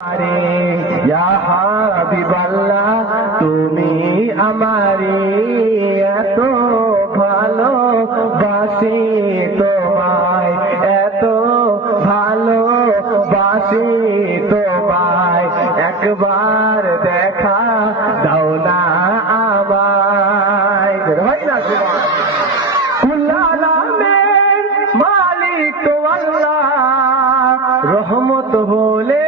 আরে ইয়া হাবিবাল্লাহ তুমি আমারে এত ভালোবাসি তোমায়, এত ভালোবাসি তোমায়, একবার দেখা দাও না আমায়। হয় না কুল আলামের মালিক তো আল্লাহ, রহমত বলে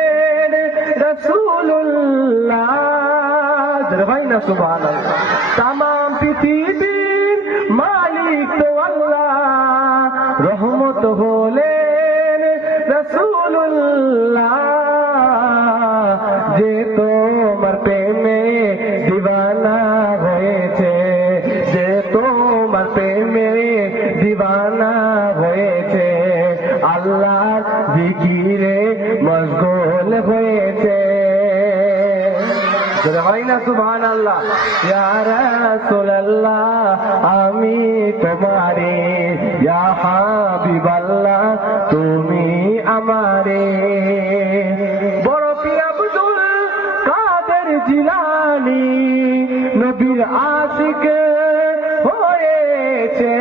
রাসূলুল্লাহ। হয় না সুবহানাল্লাহ। তামাম পৃথিবীর মালিক তো আল্লাহ, রহমত হলেন রাসূলুল্লাহ। যে তোমার প্রেমে দিওয়ানা হয়েছে, যে তোমার প্রেমে দিওয়ানা হয়েছে, আল্লাহর জিকিরে মশগুল হয়েছে। হয় না সুবহানাল্লাহ। ইয়া রাসূলুল্লাহ আমি তোমারে, ইয়া হাবিবাল্লাহ তুমি আমারে। বড় পীর আব্দুল কাদের জিলানী নবীর আশিক হয়েছে।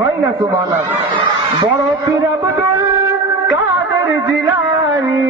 হয় না সুবহানাল্লাহ। বড় পীর আব্দুল কাদের জিলানী